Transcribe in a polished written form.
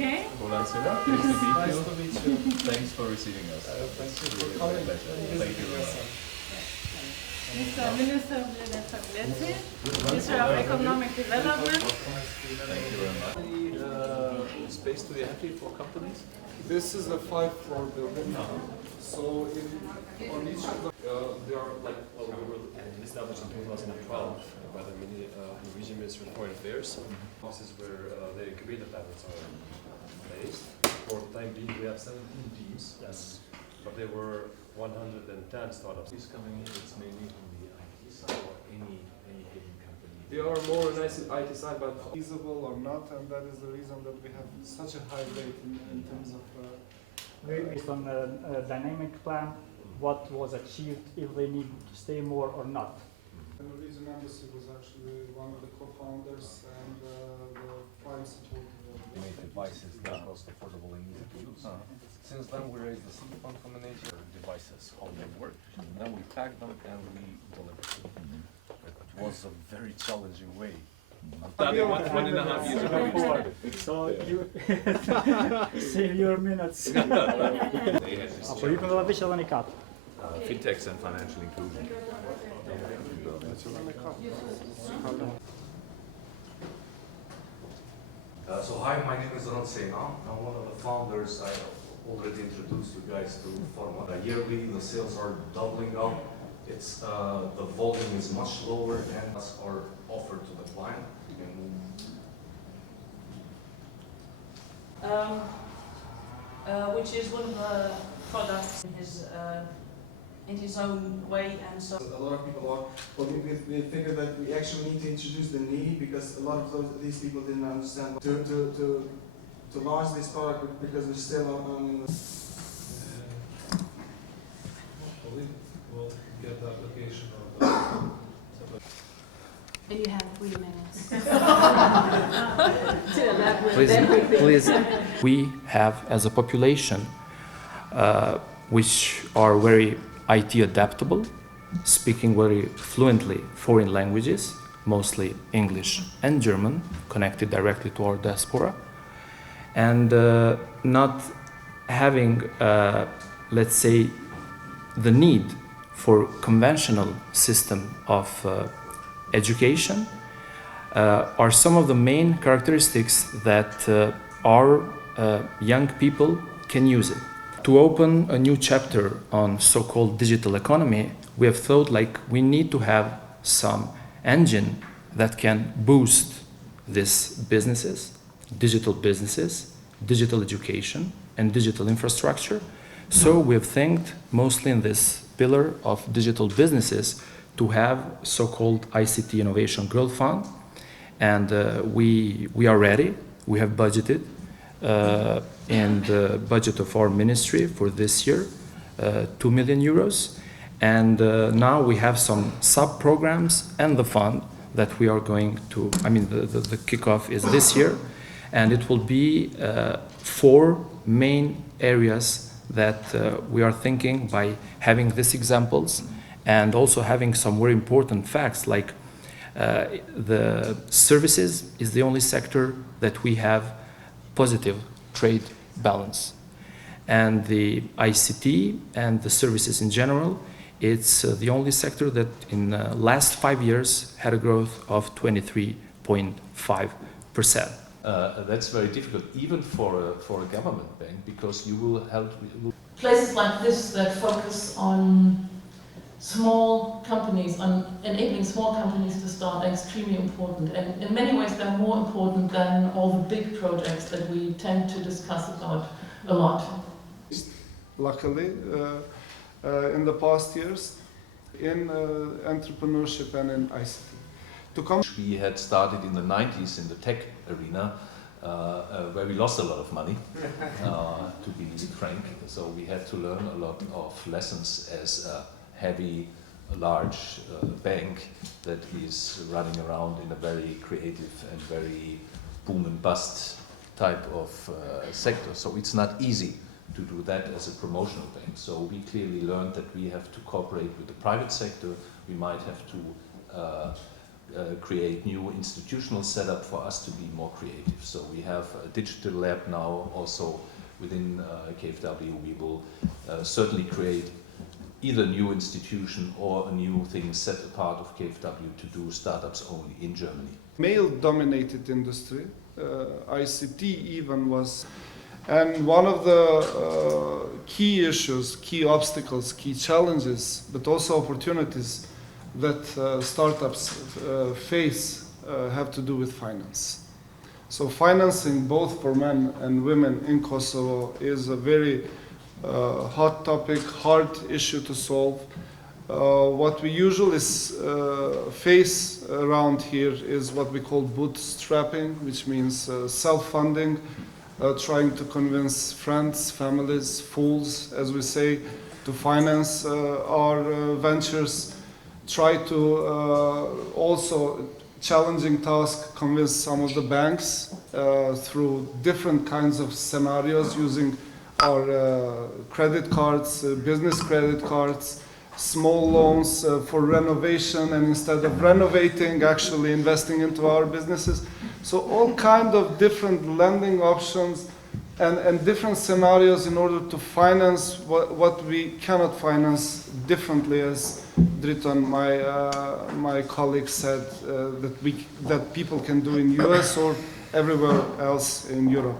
Okay. Nice to meet you. Thanks for receiving us. Thank you Really for coming. Thank you very much. Mr. Minister Bizneseve Minister of Economic Development. Thank you very much. How many space do you have here for companies? This is a 5-floor building. So on each of the there are like established in 2012 by the Norwegian Ministry of Foreign Affairs. Offices where the incubator pilots are based. For the time being, we have 17 teams. Yes. But there were 110 startups. Who's coming in? It's mainly from the IT side or any given company. they are more on IT side, but feasible or not, and that is the reason that we have such a high rate in terms of. Based on a dynamic plan, what was achieved, if they need to stay more or not. The Norwegian Embassy was actually one of the co-founders and the prime supporter. We made devices that was affordable and easy to use. Since then, we raised the seed fund combination devices, how they work, and then we packed them and we delivered them. It was a very challenging way. Started 1.5 years ago. So you save your minutes. They had this Поїхали вище ланикат. fintechs and financial inclusion. So hi, my name is Ron Sena. I'm one of the founders. I already introduced you guys to Format. Yearly, the sales are doubling up. It's the volume is much lower and are offered to the client. Which is one of the products in his own way, and so a lot of people are. But we figured that we actually need to introduce the needy because a lot of these people didn't understand to launch this product because we're still on in the. Hopefully, we'll get the application of and you have 3 minutes. Please. We have, as a population, which are very IT adaptable, speaking very fluently foreign languages, mostly English and German, connected directly to our diaspora, and not having, let's say, the need for conventional system of education are some of the main characteristics that our young people can use it. To open a new chapter on so-called digital economy, we have thought like we need to have some engine that can boost these businesses, digital education, and digital infrastructure. So we have think mostly in this pillar of digital businesses to have so-called ICT Innovation Growth Fund, and we are ready. We have budgeted in the budget of our ministry for this year 2 million euros, and now we have some sub-programs and the fund that we are going to, the kickoff is this year, and it will be 4 main areas that we are thinking by having these examples and also having some very important facts like the services is the only sector that we have positive trade balance, and the ICT and the services in general, it's the only sector that in the last 5 years had a growth of 23.5%. That's very difficult, even for a government bank, because you will help. Places like this that focus on small companies, on enabling small companies to start, are extremely important, and in many ways they're more important than all the big projects that we tend to discuss about a lot. Luckily, in the past years, in entrepreneurship and in ICT. We had started in the 90s in the tech arena, where we lost a lot of money, to be frank. So we had to learn a lot of lessons as a heavy, large bank that is running around in a very creative and very boom and bust type of sector. So it's not easy to do that as a promotional bank. So we clearly learned that we have to cooperate with the private sector. We might have to create new institutional setup for us to be more creative. So we have a digital lab now also within KfW. We will certainly create either a new institution or a new thing set apart of KfW to do startups only in Germany. Male-dominated industry, ICT even was, and one of the key issues, key obstacles, key challenges, but also opportunities that startups face have to do with finance. So financing both for men and women in Kosovo is a very hot topic, hard issue to solve. What we usually face around here is what we call bootstrapping, which means self-funding, trying to convince friends, families, fools, as we say, to finance our ventures. Try to also, challenging task, convince some of the banks through different kinds of scenarios using our credit cards, business credit cards, small loans for renovation, and instead of renovating, actually investing into our businesses. So all kind of different lending options and different scenarios in order to finance what we cannot finance differently, as Driton, my colleague, said that people can do in US or everywhere else in Europe.